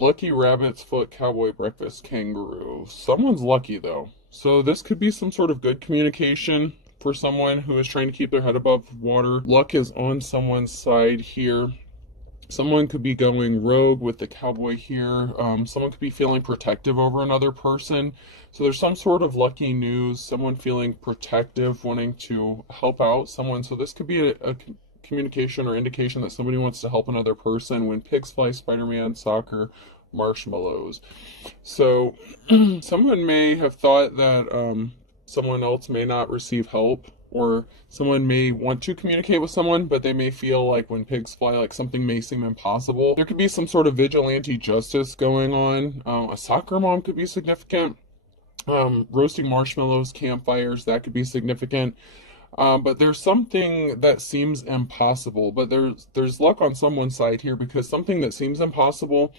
Lucky rabbit's foot, cowboy breakfast, kangaroo. Someone's lucky though. So this could be some sort of good communication for someone who is trying to keep their head above water. Luck is on someone's side here. Someone could be going rogue with the cowboy here. Someone could be feeling protective over another person. So there's some sort of lucky news, someone feeling protective, wanting to help out someone. So this could be a communication or indication that somebody wants to help another person. When pigs fly, Spider-Man, soccer, marshmallows. So someone may have thought that someone else may not receive help, or someone may want to communicate with someone, but they may feel like when pigs fly, like something may seem impossible. There could be some sort of vigilante justice going on. A soccer mom could be significant. Roasting marshmallows, campfires, that could be significant. But there's something that seems impossible, but there's luck on someone's side here, because something that seems impossible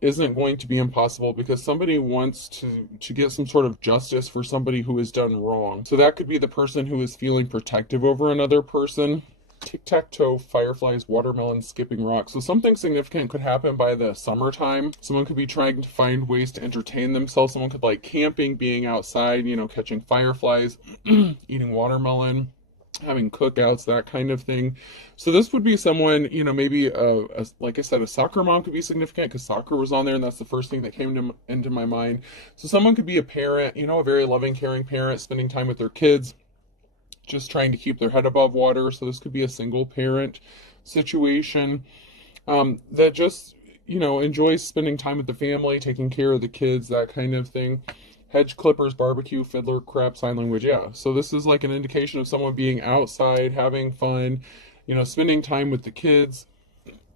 isn't going to be impossible, because somebody wants to get some sort of justice for somebody who has done wrong. So that could be the person who is feeling protective over another person. Tic-tac-toe, fireflies, watermelon, skipping rocks. So something significant could happen by the summertime. Someone could be trying to find ways to entertain themselves. Someone could like camping, being outside, catching fireflies, eating watermelon, having cookouts, that kind of thing. So this would be someone, maybe like I said, a soccer mom could be significant, because soccer was on there and that's the first thing that came into my mind. So someone could be a parent, a very loving, caring parent, spending time with their kids, just trying to keep their head above water. So this could be a single parent situation that just, enjoys spending time with the family, taking care of the kids, that kind of thing. Hedge clippers, barbecue, fiddler, crap, sign language. Yeah. So this is like an indication of someone being outside, having fun, spending time with the kids.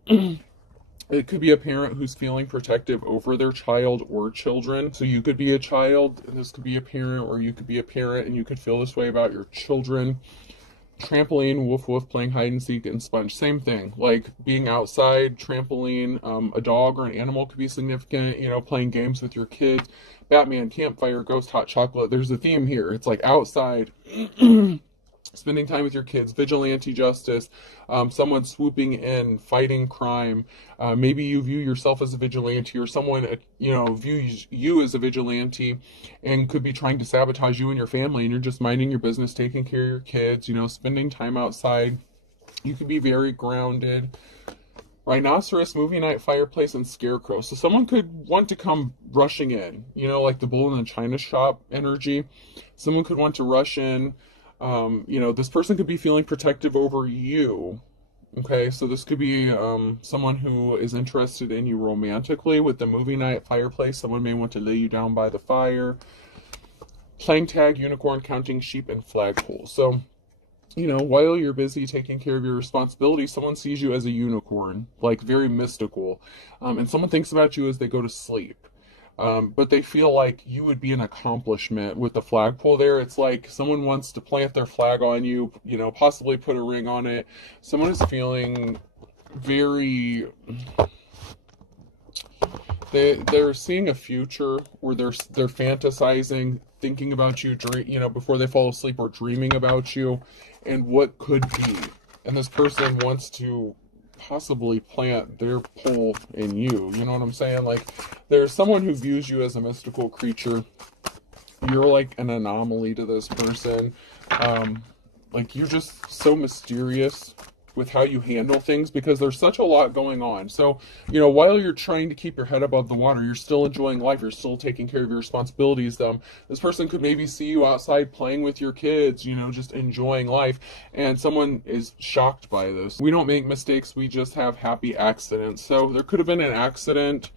It could be a parent who's feeling protective over their child or children. So you could be a child, and this could be a parent, or you could be a parent and you could feel this way about your children. Trampoline, woof woof, playing hide and seek, and sponge. Same thing, like being outside, trampoline. A dog or an animal could be significant, playing games with your kids. Batman, campfire, ghost, hot chocolate. There's a theme here. It's like outside, spending time with your kids, vigilante justice, someone swooping in, fighting crime. Maybe you view yourself as a vigilante, or someone, views you as a vigilante and could be trying to sabotage you and your family, and you're just minding your business, taking care of your kids, spending time outside. You could be very grounded. Rhinoceros, movie night, fireplace, and scarecrow. So someone could want to come rushing in, like the bull in the china shop energy. Someone could want to rush in. This person could be feeling protective over you. Okay, so this could be someone who is interested in you romantically. With the movie night, fireplace, someone may want to lay you down by the fire. Playing tag, unicorn, counting sheep, and flagpole. So, while you're busy taking care of your responsibilities, someone sees you as a unicorn, like very mystical. And someone thinks about you as they go to sleep. But they feel like you would be an accomplishment with the flagpole there. It's like someone wants to plant their flag on you, possibly put a ring on it. Someone is feeling very... They're seeing a future, or they're fantasizing, thinking about you, before they fall asleep, or dreaming about you and what could be. And this person wants to possibly plant their pole in you. You know what I'm saying? Like, there's someone who views you as a mystical creature. You're like an anomaly to this person. Like, you're just so mysterious with how you handle things, because there's such a lot going on. So, while you're trying to keep your head above the water, you're still enjoying life, you're still taking care of your responsibilities. This person could maybe see you outside playing with your kids, just enjoying life, and someone is shocked by this. We don't make mistakes, we just have happy accidents. So there could have been an accident,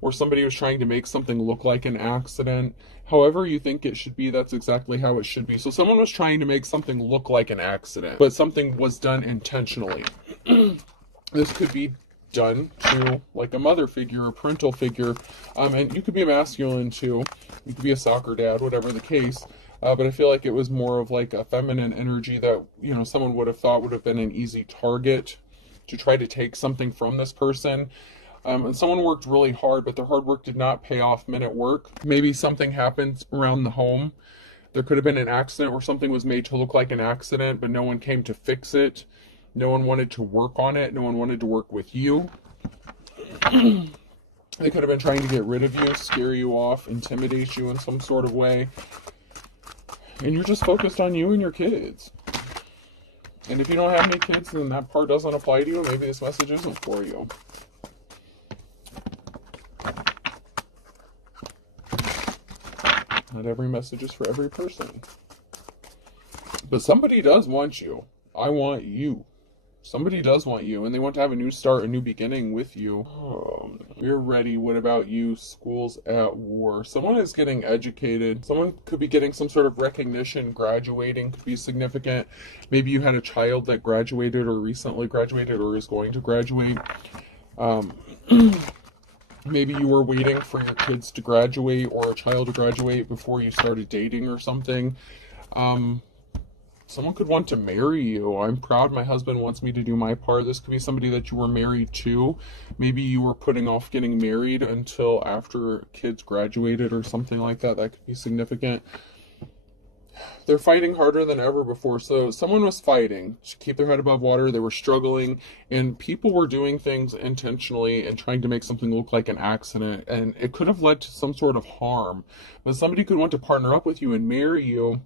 or somebody was trying to make something look like an accident. However you think it should be, that's exactly how it should be. So someone was trying to make something look like an accident, but something was done intentionally. This could be done to like a mother figure, a parental figure, and you could be a masculine too. You could be a soccer dad, whatever the case. But I feel like it was more of like a feminine energy that, someone would have thought would have been an easy target to try to take something from this person. And someone worked really hard, but their hard work did not pay off men at work. Maybe something happened around the home. There could have been an accident where something was made to look like an accident, but no one came to fix it. No one wanted to work on it. No one wanted to work with you. They could have been trying to get rid of you, scare you off, intimidate you in some sort of way. And you're just focused on you and your kids. And if you don't have any kids, then that part doesn't apply to you. Maybe this message isn't for you. Not every message is for every person. But somebody does want you. I want you. Somebody does want you, and they want to have a new start, a new beginning with you. You're ready. What about you? School's at war. Someone is getting educated. Someone could be getting some sort of recognition. Graduating could be significant. Maybe you had a child that graduated or recently graduated or is going to graduate. Maybe you were waiting for your kids to graduate or a child to graduate before you started dating or something. Someone could want to marry you. I'm proud my husband wants me to do my part. This could be somebody that you were married to. Maybe you were putting off getting married until after kids graduated or something like that. That could be significant. They're fighting harder than ever before. So someone was fighting to keep their head above water. They were struggling, and people were doing things intentionally and trying to make something look like an accident. And it could have led to some sort of harm. But somebody could want to partner up with you and marry you.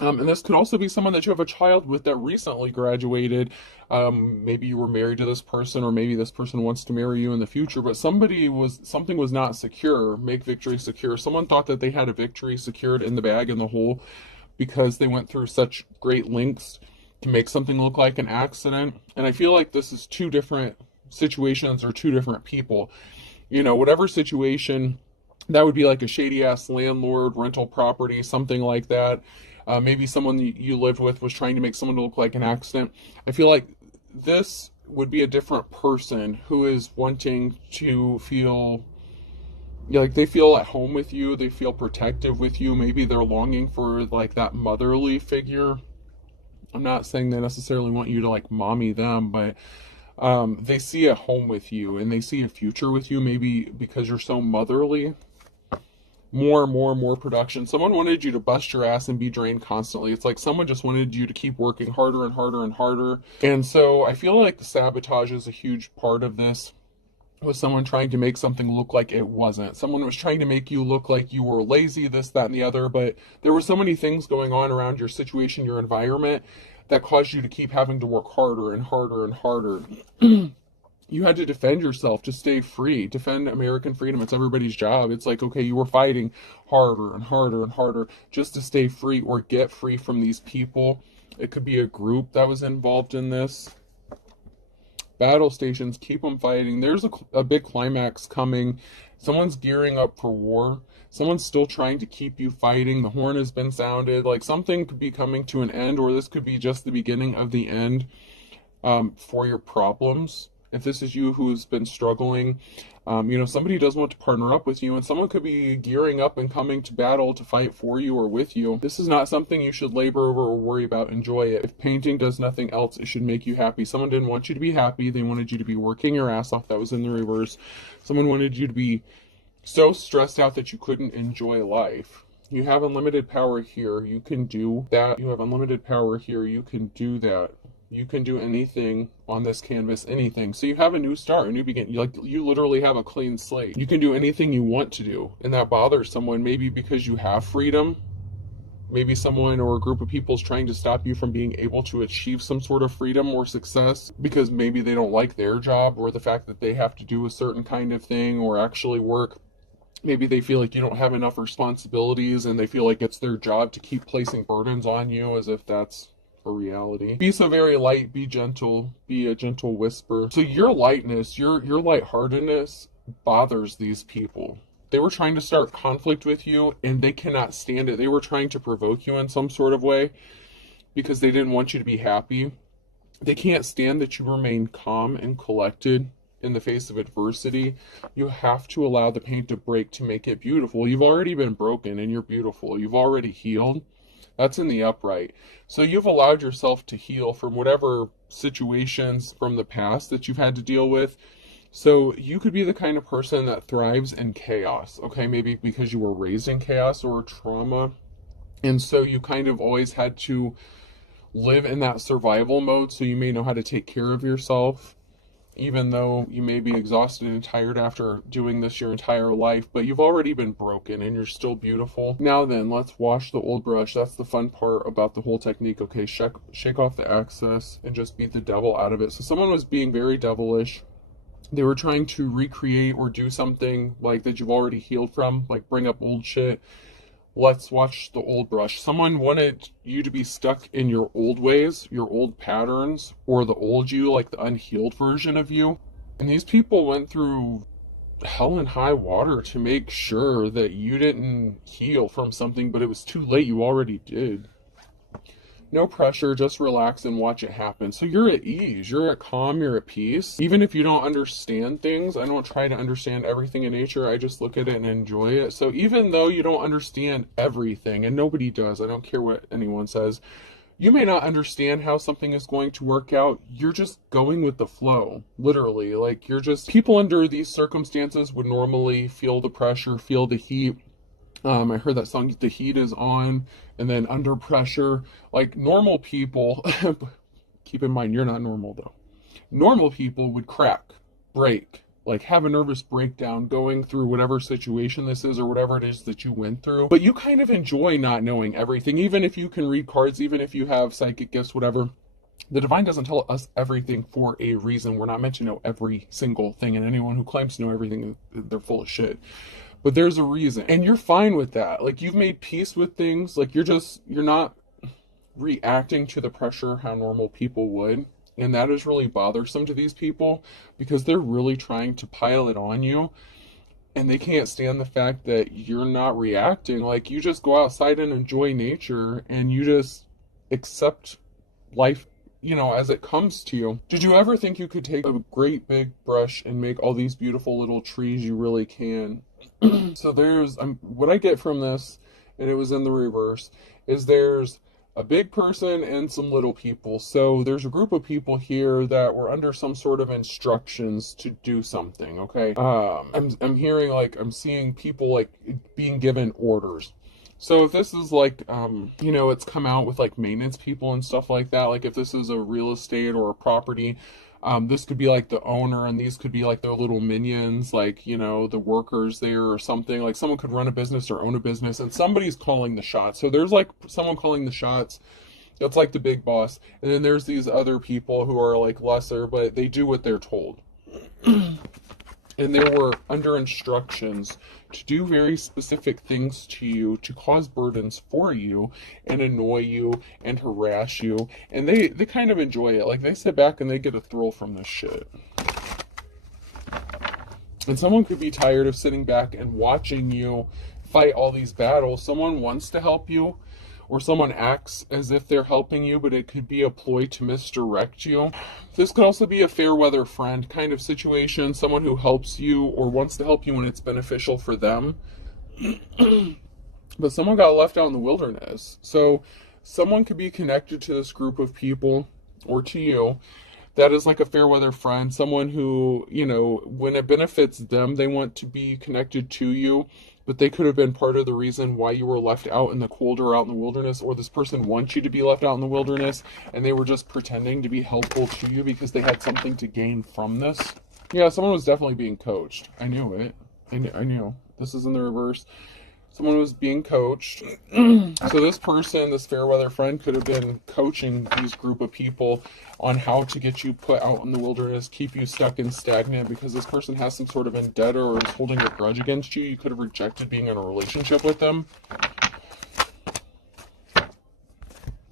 And this could also be someone that you have a child with that recently graduated. Maybe you were married to this person, or maybe this person wants to marry you in the future, but something was not secure. Make victory secure. Someone thought that they had a victory secured in the bag, in the hole, because they went through such great lengths to make something look like an accident. And I feel like this is two different situations or two different people. You know, whatever situation, that would be like a shady ass landlord, rental property, something like that. Maybe someone you lived with was trying to make someone look like an accident. I feel like this would be a different person who is wanting to feel, like they feel at home with you, they feel protective with you. Maybe they're longing for like that motherly figure. I'm not saying they necessarily want you to like mommy them, but they see a home with you and they see a future with you, maybe because you're so motherly. More production. Someone wanted you to bust your ass and be drained constantly. It's like someone just wanted you to keep working harder and harder and harder. And so I feel like the sabotage is a huge part of this, with someone trying to make something look like it wasn't. Someone was trying to make you look like you were lazy, this, that, and the other, but there were so many things going on around your situation, your environment, that caused you to keep having to work harder and harder and harder. You had to defend yourself to stay free, defend American freedom. It's everybody's job. It's like, okay, you were fighting harder and harder and harder just to stay free or get free from these people. It could be a group that was involved in this. Battle stations, keep them fighting. There's a big climax coming. Someone's gearing up for war. Someone's still trying to keep you fighting. The horn has been sounded. Like something could be coming to an end, or this could be just the beginning of the end for your problems. If this is you who's been struggling, somebody does want to partner up with you, and someone could be gearing up and coming to battle to fight for you or with you. This is not something you should labor over or worry about. Enjoy it. If painting does nothing else, it should make you happy. Someone didn't want you to be happy. They wanted you to be working your ass off. That was in the reverse. Someone wanted you to be so stressed out that you couldn't enjoy life. You have unlimited power here. You can do that. You have unlimited power here. You can do that. You can do anything on this canvas, anything. So you have a new start, a new beginning. You literally have a clean slate. You can do anything you want to do. And that bothers someone, maybe because you have freedom. Maybe someone or a group of people is trying to stop you from being able to achieve some sort of freedom or success because maybe they don't like their job, or the fact that they have to do a certain kind of thing or actually work. Maybe they feel like you don't have enough responsibilities and they feel like it's their job to keep placing burdens on you, as if that's a reality. Be so very light, be gentle, be a gentle whisper. So your lightness, your lightheartedness bothers these people. They were trying to start conflict with you and they cannot stand it. They were trying to provoke you in some sort of way because they didn't want you to be happy. They can't stand that you remain calm and collected in the face of adversity. You have to allow the pain to break to make it beautiful. You've already been broken and you're beautiful. You've already healed. That's in the upright. So you've allowed yourself to heal from whatever situations from the past that you've had to deal with. So you could be the kind of person that thrives in chaos. Okay, maybe because you were raised in chaos or trauma. And so you kind of always had to live in that survival mode. So you may know how to take care of yourself. even though you may be exhausted and tired after doing this your entire life, but you've already been broken and you're still beautiful. Now then, let's wash the old brush. That's the fun part about the whole technique. Okay, shake off the excess and just beat the devil out of it. So someone was being very devilish. They were trying to recreate or do something like that you've already healed from, like bring up old shit. Let's watch the old brush. Someone wanted you to be stuck in your old ways, your old patterns, or the old you, like the unhealed version of you. And these people went through hell and high water to make sure that you didn't heal from something, but it was too late. You already did. No pressure, just relax and watch it happen. So you're at ease, you're at calm, you're at peace. Even if you don't understand things, I don't try to understand everything in nature, I just look at it and enjoy it. So even though you don't understand everything, and nobody does, I don't care what anyone says, you may not understand how something is going to work out. You're just going with the flow, literally. Like people under these circumstances would normally feel the pressure, feel the heat. I heard that song, The Heat Is On, and then Under Pressure. Like normal people, keep in mind, you're not normal though. Normal people would crack, break, like have a nervous breakdown going through whatever situation this is or whatever it is that you went through. But you kind of enjoy not knowing everything, even if you can read cards, even if you have psychic gifts, whatever. The divine doesn't tell us everything for a reason. We're not meant to know every single thing, and anyone who claims to know everything, they're full of shit. But there's a reason, and you're fine with that. Like you've made peace with things. Like you're not reacting to the pressure how normal people would. And that is really bothersome to these people because they're really trying to pile it on you. And they can't stand the fact that you're not reacting. Like you just go outside and enjoy nature and you just accept life, as it comes to you. Did you ever think you could take a great big brush and make all these beautiful little trees? You really can. So there's what I get from this, and it was in the reverse, is there's a big person and some little people. So there's a group of people here that were under some sort of instructions to do something. Okay, I'm hearing, like, I'm seeing people like being given orders. So if this is like, it's come out with like maintenance people and stuff like that. Like if this is a real estate or a property, this could be like the owner, and these could be like their little minions, like, the workers there or something. Like someone could run a business or own a business, and somebody's calling the shots. So there's like someone calling the shots. That's like the big boss. And then there's these other people who are like lesser, but they do what they're told. And they were under instructions to do very specific things to you, to cause burdens for you and annoy you and harass you. And they kind of enjoy it. Like they sit back and they get a thrill from this shit. And someone could be tired of sitting back and watching you fight all these battles. Someone wants to help you, or someone acts as if they're helping you, but it could be a ploy to misdirect you. This could also be a fair weather friend kind of situation, someone who helps you or wants to help you when it's beneficial for them. But someone got left out in the wilderness. So someone could be connected to this group of people, or to you, that is like a fair weather friend, someone who, when it benefits them, they want to be connected to you. But they could have been part of the reason why you were left out in the cold or out in the wilderness, or this person wants you to be left out in the wilderness, and they were just pretending to be helpful to you because they had something to gain from this. Yeah, someone was definitely being coached. I knew it. I knew. This is in the reverse. Someone was being coached. So this person, this fair weather friend, could have been coaching these group of people on how to get you put out in the wilderness, keep you stuck and stagnant, because this person has some sort of vendetta or is holding a grudge against you. You could have rejected being in a relationship with them.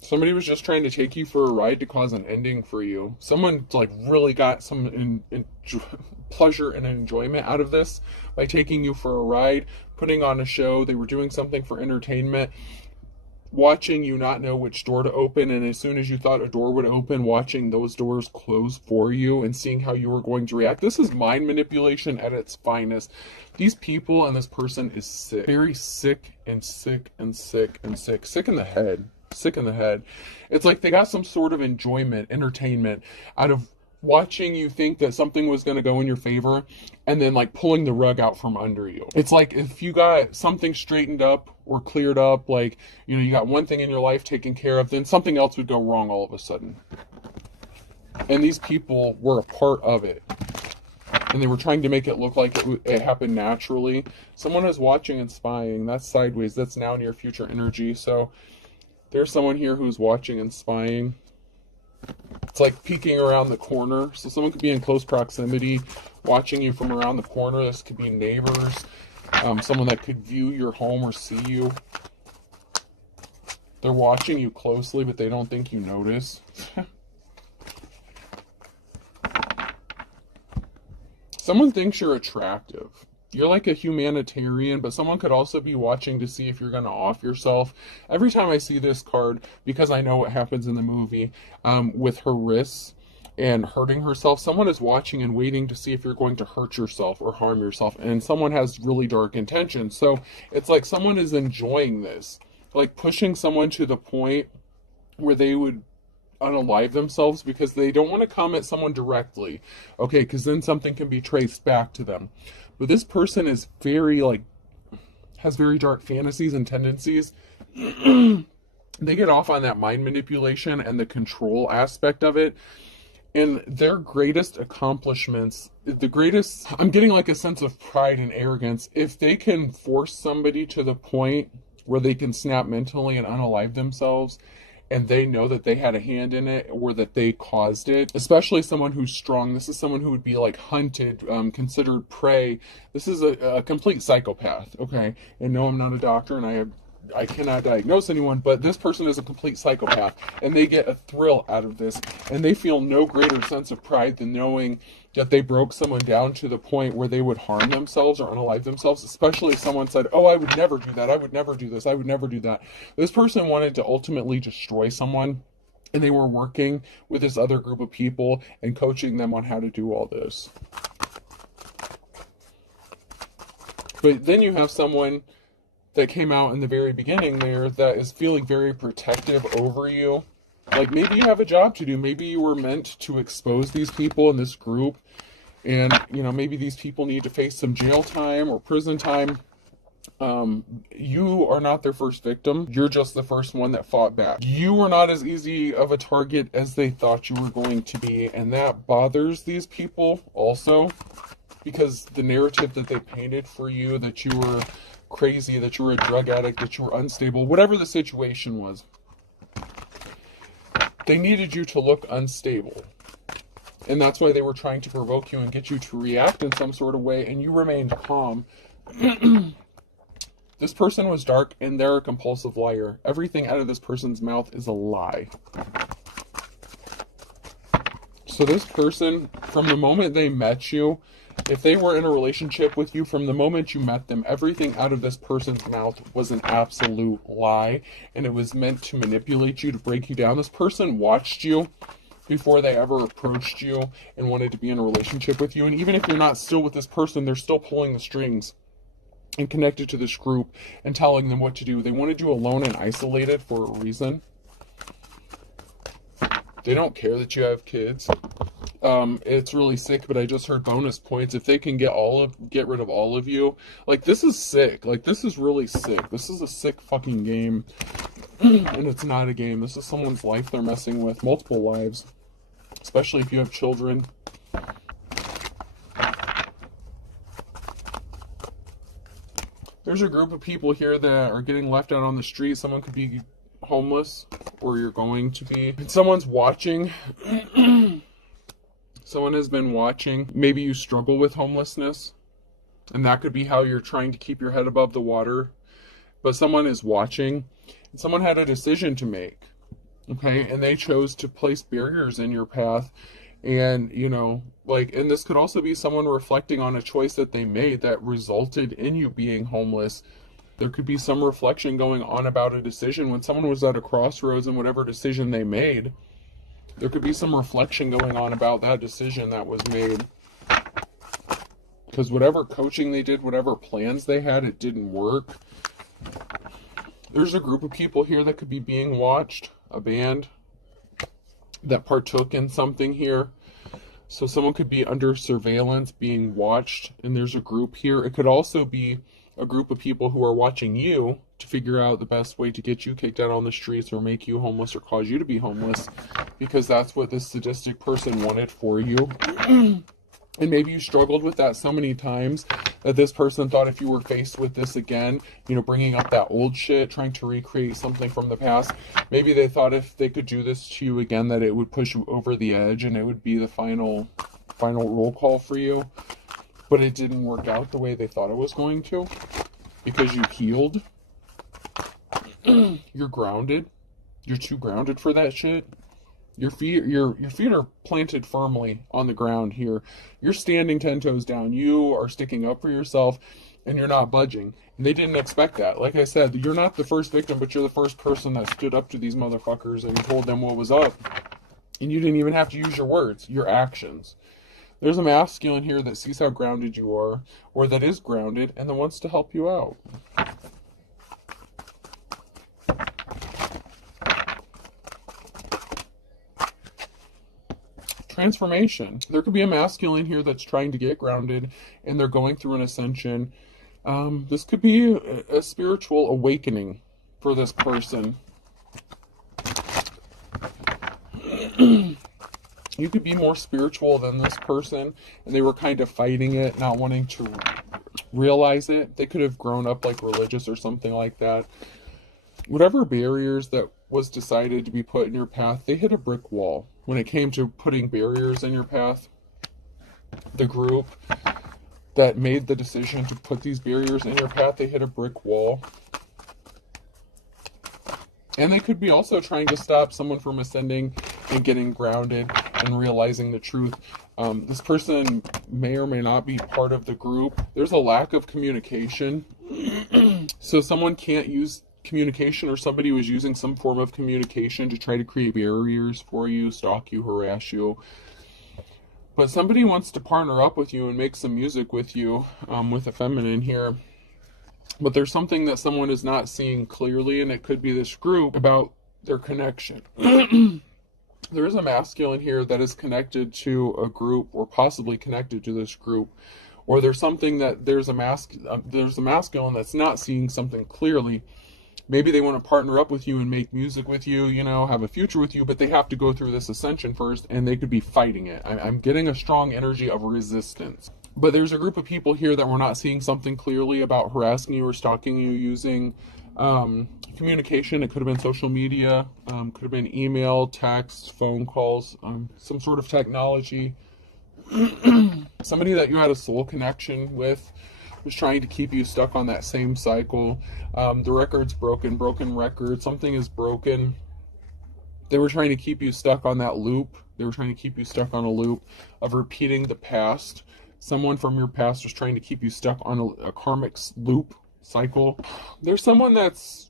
Somebody was just trying to take you for a ride to cause an ending for you. Someone like really got some pleasure and enjoyment out of this by taking you for a ride, putting on a show. They were doing something for entertainment, watching you not know which door to open, and as soon as you thought a door would open, watching those doors close for you and seeing how you were going to react. This is mind manipulation at its finest. These people and this person is sick. Very sick and sick and sick and sick. Sick in the head. Sick in the head. It's like they got some sort of enjoyment, entertainment out of watching you think that something was going to go in your favor and then like pulling the rug out from under you. It's like if you got something straightened up or cleared up, like, you got one thing in your life taken care of, then something else would go wrong all of a sudden. And these people were a part of it. And they were trying to make it look like it happened naturally. Someone is watching and spying. That's sideways. That's now near future energy. So there's someone here who's watching and spying. It's like peeking around the corner. So someone could be in close proximity, watching you from around the corner. This could be neighbors, someone that could view your home or see you. They're watching you closely, but they don't think you notice. Someone thinks you're attractive. You're like a humanitarian, but someone could also be watching to see if you're going to off yourself. Every time I see this card, because I know what happens in the movie with her wrists and hurting herself, someone is watching and waiting to see if you're going to hurt yourself or harm yourself, and someone has really dark intentions. So it's like someone is enjoying this, like pushing someone to the point where they would unalive themselves because they don't want to come at someone directly, okay, because then something can be traced back to them. But this person is very, like, has very dark fantasies and tendencies. They get off on that mind manipulation and the control aspect of it. And their greatest accomplishments, I'm getting like a sense of pride and arrogance. If they can force somebody to the point where they can snap mentally and unalive themselves, and they know that they had a hand in it or that they caused it, especially someone who's strong. This is someone who would be like hunted, considered prey. This is a complete psychopath, okay? And no, I'm not a doctor, and I cannot diagnose anyone, but this person is a complete psychopath, and they get a thrill out of this, and they feel no greater sense of pride than knowing that they broke someone down to the point where they would harm themselves or unalive themselves, especially if someone said, oh, I would never do that, I would never do this, I would never do that. This person wanted to ultimately destroy someone, and they were working with this other group of people and coaching them on how to do all this. But then you have someone that came out in the very beginning there that is feeling very protective over you. Like maybe you have a job to do. Maybe you were meant to expose these people in this group. And, you know, maybe these people need to face some jail time or prison time. You are not their first victim. You're just the first one that fought back. You were not as easy of a target as they thought you were going to be. And that bothers these people also, because the narrative that they painted for you, that you were crazy, that you were a drug addict, that you were unstable, whatever the situation was, they needed you to look unstable. And that's why they were trying to provoke you and get you to react in some sort of way, and you remained calm. This person was dark, and they're a compulsive liar. Everything out of this person's mouth is a lie. So this person, from the moment they met you, if they were in a relationship with you, from the moment you met them, everything out of this person's mouth was an absolute lie, and it was meant to manipulate you, to break you down. This person watched you before they ever approached you and wanted to be in a relationship with you, and even if you're not still with this person, they're still pulling the strings and connected to this group and telling them what to do. They wanted you alone and isolated for a reason. They don't care that you have kids. It's really sick, but I just heard bonus points. If they can get rid of all of you, like, this is sick. Like, this is really sick. This is a sick fucking game. And it's not a game. This is someone's life they're messing with. Multiple lives. Especially if you have children. There's a group of people here that are getting left out on the street. Someone could be homeless, or you're going to be. And someone's watching. Someone has been watching. Maybe you struggle with homelessness, and that could be how you're trying to keep your head above the water. But someone is watching, and someone had a decision to make, okay? And they chose to place barriers in your path. And, you know, like, and this could also be someone reflecting on a choice that they made that resulted in you being homeless. There could be some reflection going on about a decision. When someone was at a crossroads in whatever decision they made, there could be some reflection going on about that decision that was made. Because whatever coaching they did, whatever plans they had, it didn't work. There's a group of people here that could be being watched, a band that partook in something here. So someone could be under surveillance, being watched, and there's a group here. It could also be a group of people who are watching you to figure out the best way to get you kicked out on the streets or make you homeless or cause you to be homeless, because that's what this sadistic person wanted for you. And maybe you struggled with that so many times that this person thought if you were faced with this again, bringing up that old shit, trying to recreate something from the past, maybe they thought if they could do this to you again that it would push you over the edge and it would be the final roll call for you. But it didn't work out the way they thought it was going to, because you healed. You're grounded. You're too grounded for that shit. Your feet are planted firmly on the ground here. You're standing 10 toes down. You are sticking up for yourself, and you're not budging. And they didn't expect that. Like I said, you're not the first victim, but you're the first person that stood up to these motherfuckers and told them what was up. And you didn't even have to use your words, your actions. There's a masculine here that sees how grounded you are, or that is grounded, and that wants to help you out. Transformation. There could be a masculine here that's trying to get grounded and they're going through an ascension. This could be a spiritual awakening for this person. You could be more spiritual than this person, and they were kind of fighting it, not wanting to realize it. They could have grown up like religious or something like that. Whatever barriers that was decided to be put in your path, they hit a brick wall. When it came to putting barriers in your path, the group that made the decision to put these barriers in your path, they hit a brick wall. And they could be also trying to stop someone from ascending and getting grounded and realizing the truth. This person may or may not be part of the group. There's a lack of communication. So someone can't use communication, or somebody was using some form of communication to try to create barriers for you, stalk you, harass you. But somebody wants to partner up with you and make some music with you, with a feminine here. But there's something that someone is not seeing clearly, and it could be this group, about their connection. There is a masculine here that is connected to a group, or possibly connected to this group. Or there's something that there's a masculine that's not seeing something clearly. Maybe they want to partner up with you and make music with you, have a future with you, but they have to go through this ascension first, and they could be fighting it. I'm getting a strong energy of resistance. But there's a group of people here that were not seeing something clearly about harassing you or stalking you using communication. It could have been social media, could have been email, text, phone calls, some sort of technology. Somebody that you had a soul connection with was trying to keep you stuck on that same cycle. The record's broken record, something is broken. They were trying to keep you stuck on that loop. They were trying to keep you stuck on a loop of repeating the past. Someone from your past was trying to keep you stuck on a karmic loop cycle. There's someone that's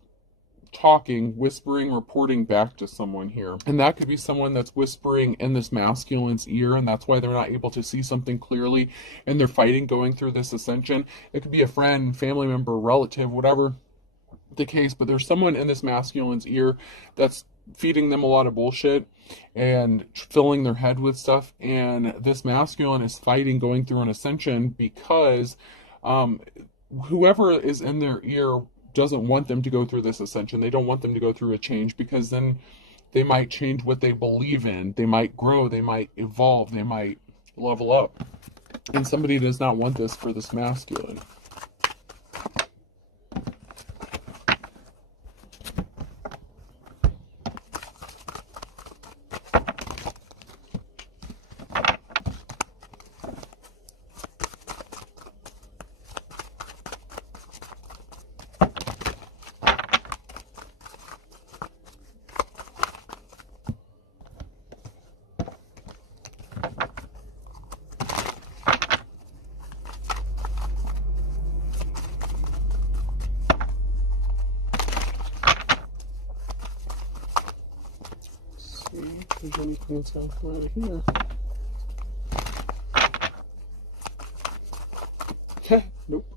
talking, whispering, reporting back to someone here. And that could be someone that's whispering in this masculine's ear, and that's why they're not able to see something clearly, and they're fighting going through this ascension. It could be a friend, family member, relative, whatever the case, but there's someone in this masculine's ear that's feeding them a lot of bullshit and filling their head with stuff, and this masculine is fighting going through an ascension because whoever is in their ear doesn't want them to go through this ascension. They don't want them to go through a change, because then they might change what they believe in. They might grow, they might evolve, they might level up. And somebody does not want this for this masculine. If there's anything that's going to come out of here. Nope.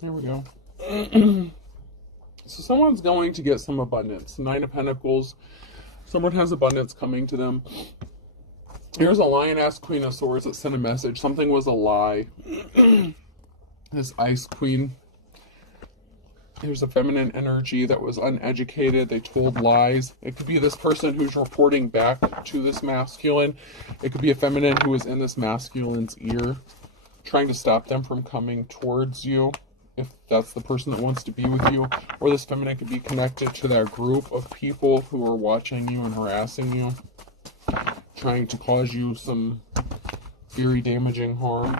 There we go. So someone's going to get some abundance. 9 of Pentacles. Someone has abundance coming to them. Here's a Lioness Queen of Swords that sent a message. Something was a lie. This Ice Queen. Here's a feminine energy that was uneducated. They told lies. It could be this person who's reporting back to this masculine. It could be a feminine who is in this masculine's ear, trying to stop them from coming towards you, if that's the person that wants to be with you. Or this feminine could be connected to that group of people who are watching you and harassing you, trying to cause you some very damaging harm.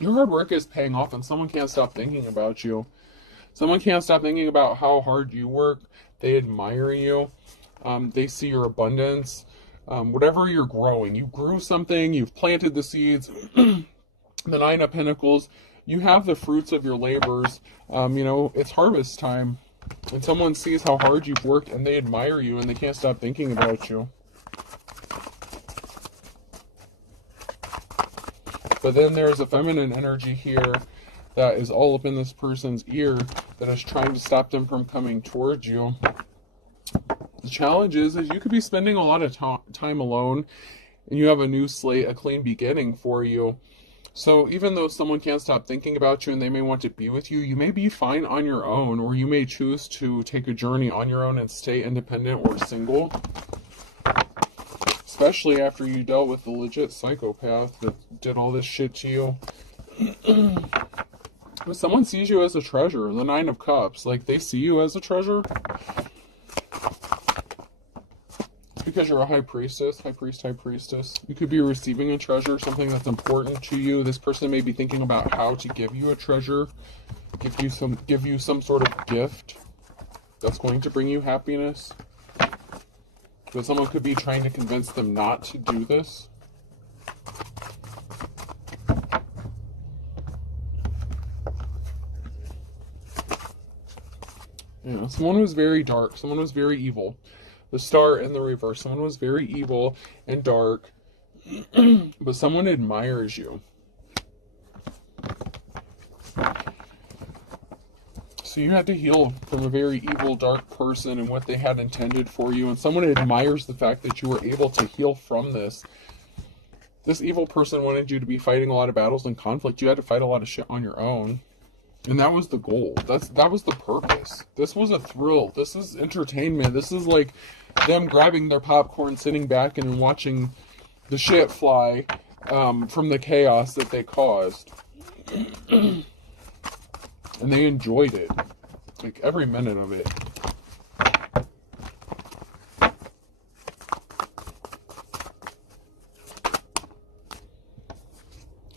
Your hard work is paying off, and someone can't stop thinking about you. Someone can't stop thinking about how hard you work. They admire you. They see your abundance. Whatever you're growing, you grew something, you've planted the seeds. The Nine of Pentacles, you have the fruits of your labors. You know, it's harvest time, and someone sees how hard you've worked, and they admire you, and they can't stop thinking about you. But then there's a feminine energy here that is all up in this person's ear that is trying to stop them from coming towards you. The challenge is you could be spending a lot of time alone, and you have a new slate, a clean beginning for you. So even though someone can't stop thinking about you and they may want to be with you, you may be fine on your own, or you may choose to take a journey on your own and stay independent or single. Especially after you dealt with the legit psychopath that did all this shit to you. But someone sees you as a treasure. The Nine of Cups. Like, they see you as a treasure. It's because you're a high priestess. High priest, high priestess. You could be receiving a treasure. Something that's important to you. This person may be thinking about how to give you a treasure. Give you some sort of gift that's going to bring you happiness. But someone could be trying to convince them not to do this. You know, someone was very dark. Someone was very evil. The Star in the reverse. Someone was very evil and dark. But someone admires you. So you had to heal from a very evil, dark person and what they had intended for you. And someone admires the fact that you were able to heal from this. This evil person wanted you to be fighting a lot of battles and conflict. You had to fight a lot of shit on your own. And that was the goal. That was the purpose. This was a thrill. This is entertainment. This is like them grabbing their popcorn, sitting back and watching the shit fly from the chaos that they caused. And they enjoyed it. Like, every minute of it.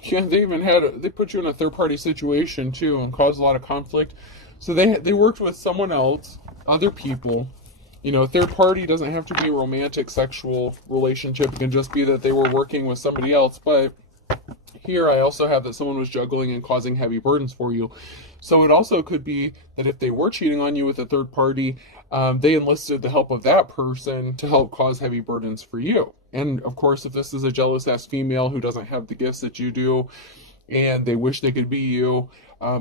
Yeah, they put you in a third-party situation, too, and caused a lot of conflict. So they worked with someone else, other people. You know, third party doesn't have to be a romantic, sexual relationship. It can just be that they were working with somebody else. But here I also have that someone was juggling and causing heavy burdens for you. So it also could be that if they were cheating on you with a third party, they enlisted the help of that person to help cause heavy burdens for you. And of course, if this is a jealous ass female who doesn't have the gifts that you do, and they wish they could be you,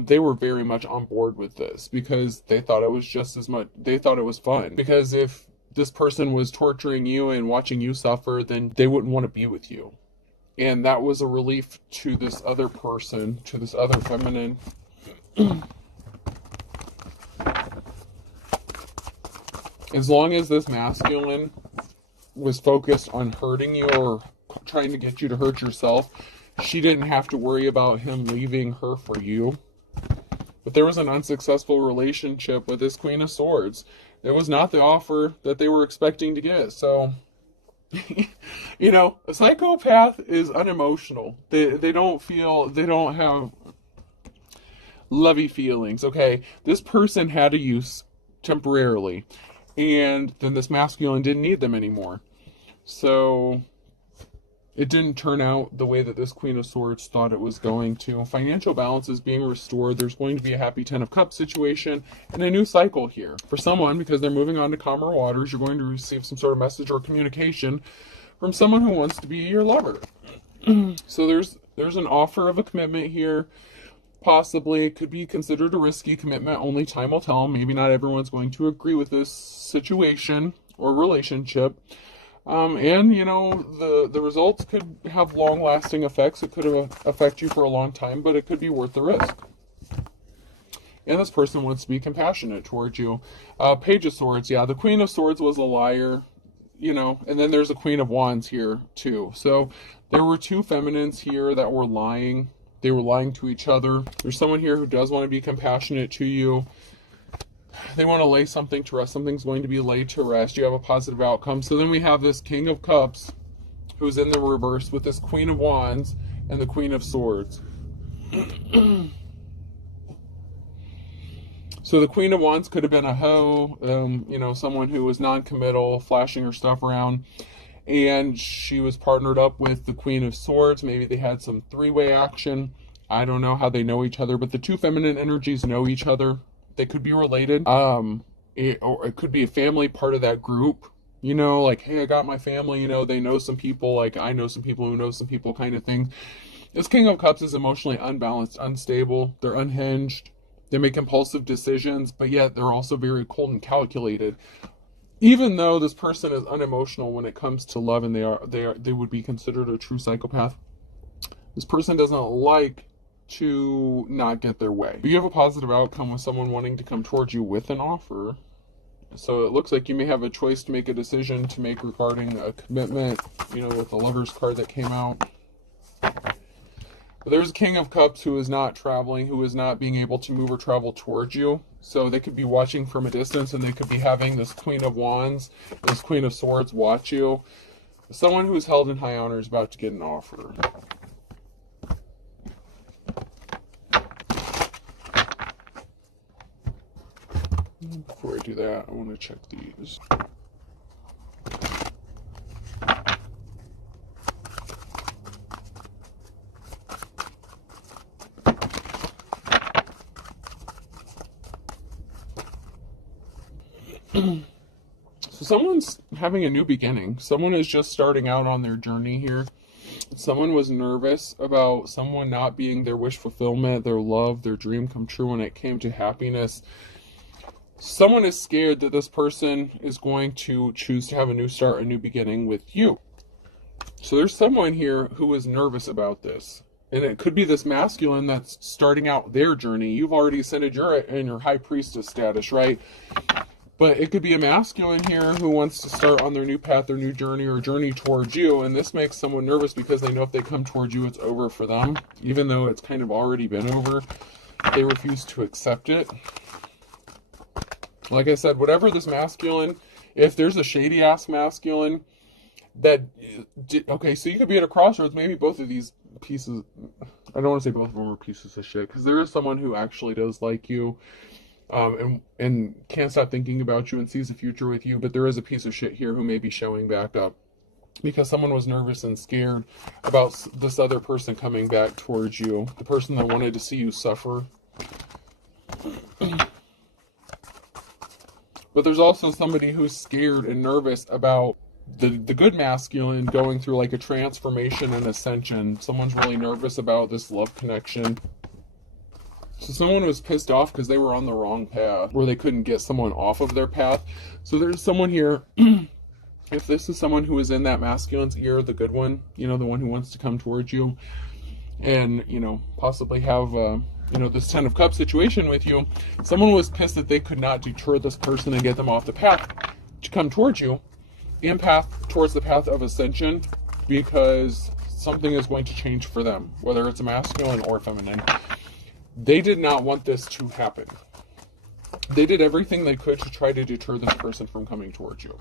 they were very much on board with this because they thought it was just as much, they thought it was fun. Because if this person was torturing you and watching you suffer, then they wouldn't want to be with you. And that was a relief to this other person, to this other feminine. As long as this masculine was focused on hurting you or trying to get you to hurt yourself, she didn't have to worry about him leaving her for you. But there was an unsuccessful relationship with this Queen of Swords. It was not the offer that they were expecting to get. So, you know, a psychopath is unemotional. They don't have lovey feelings. Okay, this person had a use temporarily, and then this masculine didn't need them anymore. So it didn't turn out the way that this Queen of Swords thought it was going to. Financial balance is being restored. There's going to be a happy Ten of Cups situation and a new cycle here. For someone, because they're moving on to calmer waters, you're going to receive some sort of message or communication from someone who wants to be your lover. So there's an offer of a commitment here. Possibly. It could be considered a risky commitment. Only time will tell. Maybe not everyone's going to agree with this situation or relationship. And, you know, the results could have long-lasting effects. It could affect you for a long time, but it could be worth the risk. And this person wants to be compassionate towards you. Page of Swords. Yeah, the Queen of Swords was a liar, you know, and then there's a Queen of Wands here, too. So there were two feminines here that were lying. They were lying to each other. There's someone here who does want to be compassionate to you. They want to lay something to rest. Something's going to be laid to rest. You have a positive outcome. So then we have this King of Cups who's in the reverse with this Queen of Wands and the Queen of Swords. So the Queen of Wands could have been a hoe, you know, someone who was non-committal, flashing her stuff around. And she was partnered up with the Queen of Swords. Maybe they had some three-way action. I don't know how they know each other, but the two feminine energies know each other. They could be related. Or it could be a family part of that group. You know, like, hey, I got my family, you know, they know some people, like I know some people who know some people kind of thing. This King of Cups is emotionally unbalanced, unstable. They're unhinged. They make impulsive decisions, but yet they're also very cold and calculated. Even though this person is unemotional when it comes to love, and they would be considered a true psychopath, this person doesn't like to not get their way. You have a positive outcome with someone wanting to come towards you with an offer. So it looks like you may have a choice to make, a decision to make regarding a commitment, you know, with the Lover's card that came out. But there's a King of Cups who is not traveling, who is not being able to move or travel towards you. So they could be watching from a distance, and they could be having this Queen of Wands, this Queen of Swords watch you. Someone who is held in high honor is about to get an offer. Before I do that, I want to check these. So someone's having a new beginning. Someone is just starting out on their journey here. Someone was nervous about someone not being their wish fulfillment, their love, their dream come true when it came to happiness. Someone is scared that this person is going to choose to have a new start, a new beginning with you. So there's someone here who is nervous about this. And it could be this masculine that's starting out their journey. You've already ascended, you're in your high priestess status, right? But it could be a masculine here who wants to start on their new path, their new journey, or journey towards you. And this makes someone nervous because they know if they come towards you, it's over for them. Even though it's kind of already been over, they refuse to accept it. Like I said, whatever this masculine, if there's a shady-ass masculine that... Okay, so you could be at a crossroads. Maybe both of these pieces... I don't want to say both of them are pieces of shit, because there is someone who actually does like you. And can't stop thinking about you and sees a future with you, but there is a piece of shit here who may be showing back up because someone was nervous and scared about this other person coming back towards you, the person that wanted to see you suffer. But there's also somebody who's scared and nervous about the good masculine going through like a transformation and ascension. Someone's really nervous about this love connection. So someone was pissed off because they were on the wrong path, or they couldn't get someone off of their path. So there's someone here, if this is someone who is in that masculine's ear, the good one, you know, the one who wants to come towards you, and, you know, possibly have, you know, this 10 of Cups situation with you, someone was pissed that they could not deter this person and get them off the path to come towards you, and path towards the path of ascension, because something is going to change for them, whether it's a masculine or feminine. They did not want this to happen. They did everything they could to try to deter this person from coming towards you.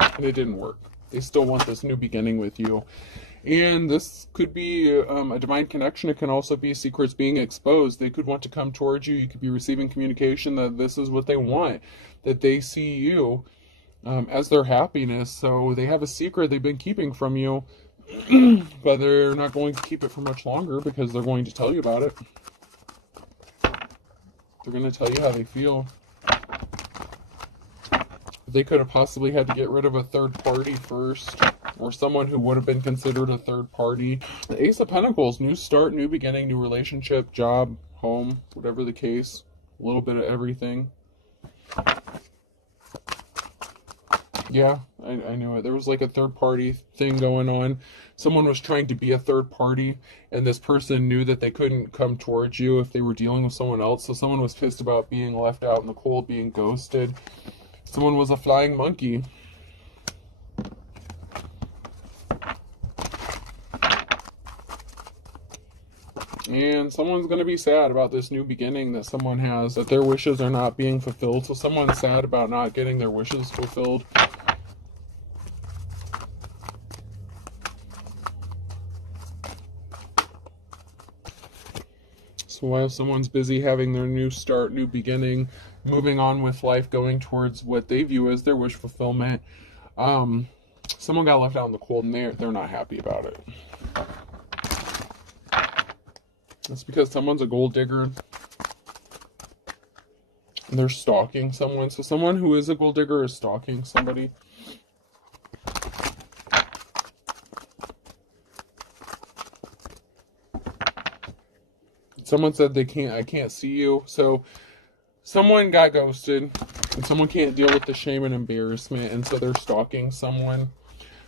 And it didn't work. They still want this new beginning with you. And this could be a divine connection. It can also be secrets being exposed. They could want to come towards you. You could be receiving communication that this is what they want. That they see you as their happiness. So they have a secret they've been keeping from you. But they're not going to keep it for much longer because they're going to tell you about it. They're going to tell you how they feel. They could have possibly had to get rid of a third party first, or someone who would have been considered a third party. The Ace of Pentacles, new start, new beginning, new relationship, job, home, whatever the case, a little bit of everything. Yeah, I knew it. There was like a third party thing going on. Someone was trying to be a third party, and this person knew that they couldn't come towards you if they were dealing with someone else. So someone was pissed about being left out in the cold, being ghosted. Someone was a flying monkey. And someone's going to be sad about this new beginning that someone has, that their wishes are not being fulfilled. So someone's sad about not getting their wishes fulfilled. So while someone's busy having their new start, new beginning, moving on with life, going towards what they view as their wish fulfillment, someone got left out in the cold, and they're not happy about it. It's because someone's a gold digger, and they're stalking someone. So someone who is a gold digger is stalking somebody. Someone said I can't see you. So someone got ghosted, and someone can't deal with the shame and embarrassment, and so they're stalking someone.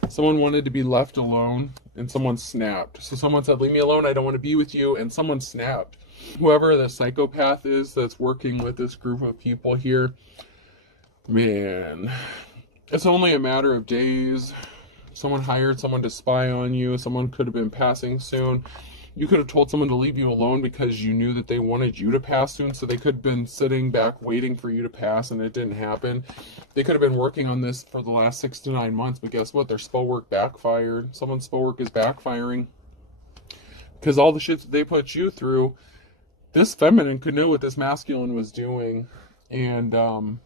Someone wanted to be left alone, and someone snapped. So someone said, leave me alone, I don't want to be with you, and someone snapped. Whoever the psychopath is that's working with this group of people here, man, it's only a matter of days. Someone hired someone to spy on you. Someone could have been passing soon. You could have told someone to leave you alone because you knew that they wanted you to pass soon, so they could have been sitting back waiting for you to pass, and it didn't happen. They could have been working on this for the last 6 to 9 months, but guess what? Their spell work backfired. Someone's spell work is backfiring because all the shit that they put you through, this feminine could know what this masculine was doing, and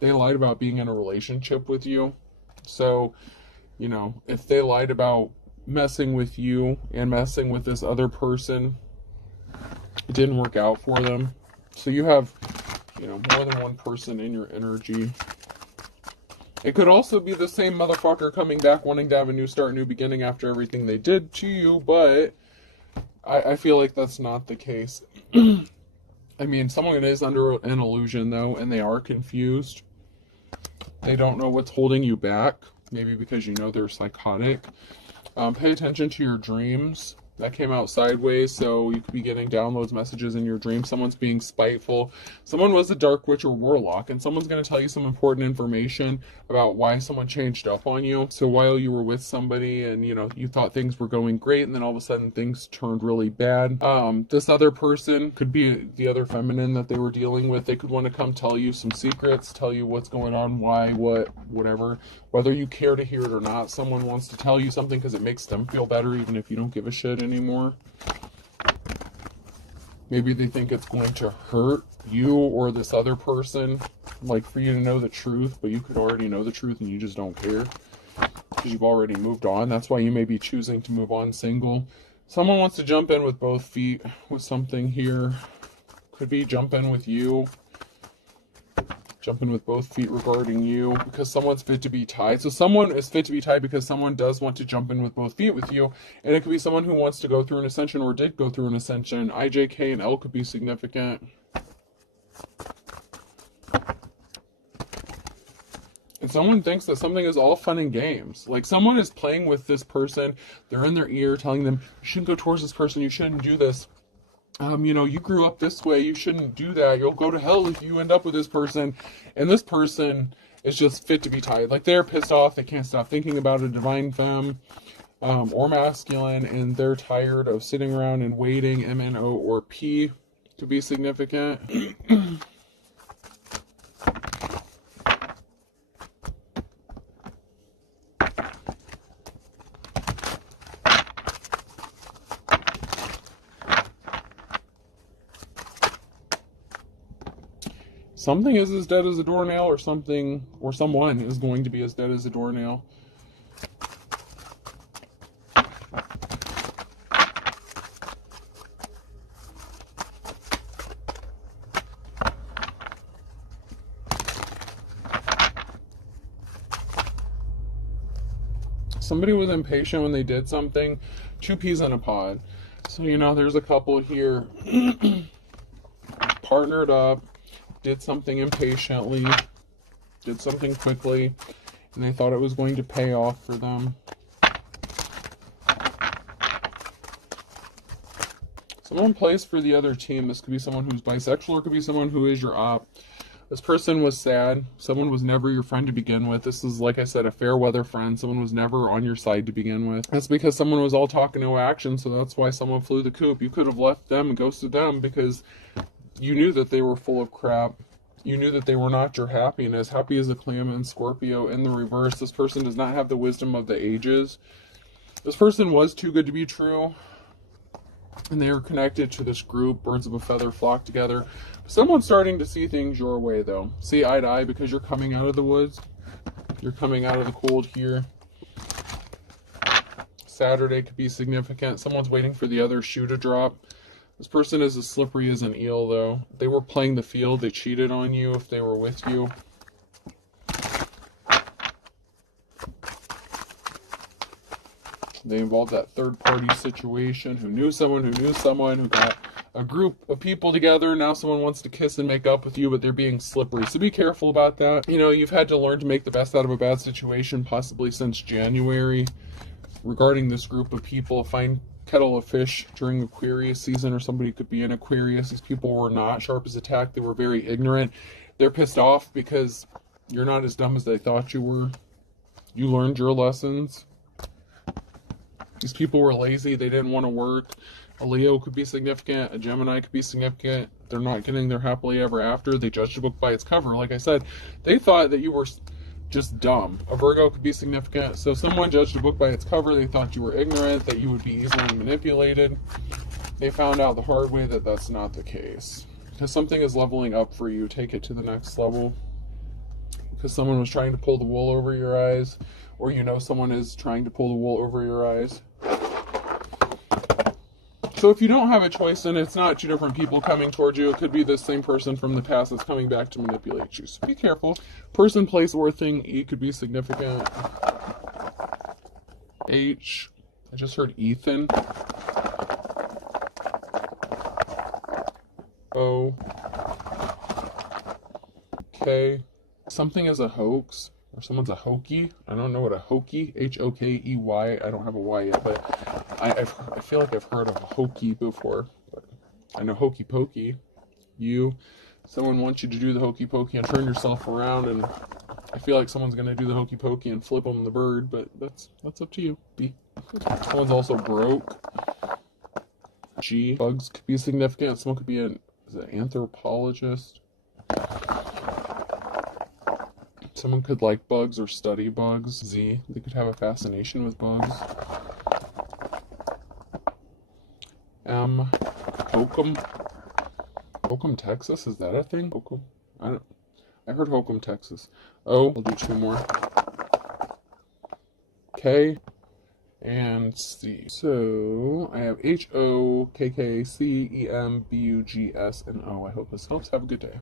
they lied about being in a relationship with you. So, you know, if they lied about messing with you and messing with this other person, it didn't work out for them. So you have, you know, more than one person in your energy. It could also be the same motherfucker coming back wanting to have a new start, new beginning after everything they did to you, but I feel like that's not the case. I mean, someone is under an illusion though, and they are confused. They don't know what's holding you back, maybe because you know they're psychotic. Pay attention to your dreams. That came out sideways, so you could be getting downloads, messages in your dreams. Someone's being spiteful. Someone was a dark witch or warlock, and someone's going to tell you some important information about why someone changed up on you. So while you were with somebody and, you know, you thought things were going great, and then all of a sudden things turned really bad. This other person could be the other feminine that they were dealing with. They could want to come tell you some secrets, tell you what's going on, why, what, whatever. Whether you care to hear it or not, someone wants to tell you something because it makes them feel better, even if you don't give a shit anymore. Maybe they think it's going to hurt you or this other person, like for you to know the truth, but you could already know the truth and you just don't care because you've already moved on. That's why you may be choosing to move on single. Someone wants to jump in with both feet with something here. Could be jump in with you. Jump in with both feet regarding you because someone's fit to be tied. So someone is fit to be tied because someone does want to jump in with both feet with you. And it could be someone who wants to go through an ascension or did go through an ascension. I, J, K, and L could be significant. And someone thinks that something is all fun and games. Like someone is playing with this person. They're in their ear telling them, you shouldn't go towards this person. You shouldn't do this. You know, you grew up this way, you shouldn't do that, you'll go to hell if you end up with this person, and this person is just fit to be tied. Like, they're pissed off, they can't stop thinking about a divine femme, or masculine, and they're tired of sitting around and waiting. MNO or P to be significant. Something is as dead as a doornail, or something, or someone is going to be as dead as a doornail. Somebody was impatient when they did something. 2 peas in a pod. So, there's a couple here partnered up, did something impatiently, did something quickly, and they thought it was going to pay off for them. Someone plays for the other team. This could be someone who's bisexual, or it could be someone who is your op. This person was sad. Someone was never your friend to begin with. This is, like I said, a fair weather friend. Someone was never on your side to begin with. That's because someone was all talk and no action, so that's why someone flew the coop. You could have left them and ghosted them because you knew that they were full of crap. You knew that they were not your happiness. Happy as a clam and Scorpio in the reverse. This person does not have the wisdom of the ages. This person was too good to be true. And they are connected to this group. Birds of a feather flock together. Someone's starting to see things your way, though. See eye to eye because you're coming out of the woods. You're coming out of the cold here. Saturday could be significant. Someone's waiting for the other shoe to drop. This person is as slippery as an eel, though. They were playing the field. They cheated on you if they were with you. They involved that third-party situation who knew someone who got a group of people together. Now someone wants to kiss and make up with you, but they're being slippery. So be careful about that. You've had to learn to make the best out of a bad situation, possibly since January. Regarding this group of people, find kettle of fish during Aquarius season, or somebody could be in Aquarius. These people were not sharp as a tack. They were very ignorant. They're pissed off because you're not as dumb as they thought you were. You learned your lessons. These people were lazy. They didn't want to work. A Leo could be significant. A Gemini could be significant. They're not getting their happily ever after. They judged a book by its cover. Like I said, they thought that you were just dumb. A Virgo could be significant. So someone judged a book by its cover. They thought you were ignorant, that you would be easily manipulated. They found out the hard way that that's not the case. Because something is leveling up for you. Take it to the next level. Because someone was trying to pull the wool over your eyes. Or someone is trying to pull the wool over your eyes. So if you don't have a choice, and it's not two different people coming towards you, it could be the same person from the past that's coming back to manipulate you. So be careful. Person, place, or thing. E could be significant. H. I just heard Ethan. O. K. Something is a hoax. Or someone's a hokey. I don't know what a hokey, Hokey. I don't have a Y yet, but I feel like I've heard of a hokey before. But I know hokey pokey. Someone wants you to do the hokey pokey and turn yourself around, and I feel like someone's going to do the hokey pokey and flip them the bird, but that's up to you. B. Someone's also broke. G. Bugs could be significant. Someone could be an anthropologist. Someone could like bugs or study bugs. Z. They could have a fascination with bugs. M. Hokum. Hokum, Texas? Is that a thing? Hokum? I heard Hokum, Texas. O. I'll do two more. K. And C. So I have H-O-K-K-C-E-M-B-U-G-S and O. I hope this helps. Have a good day.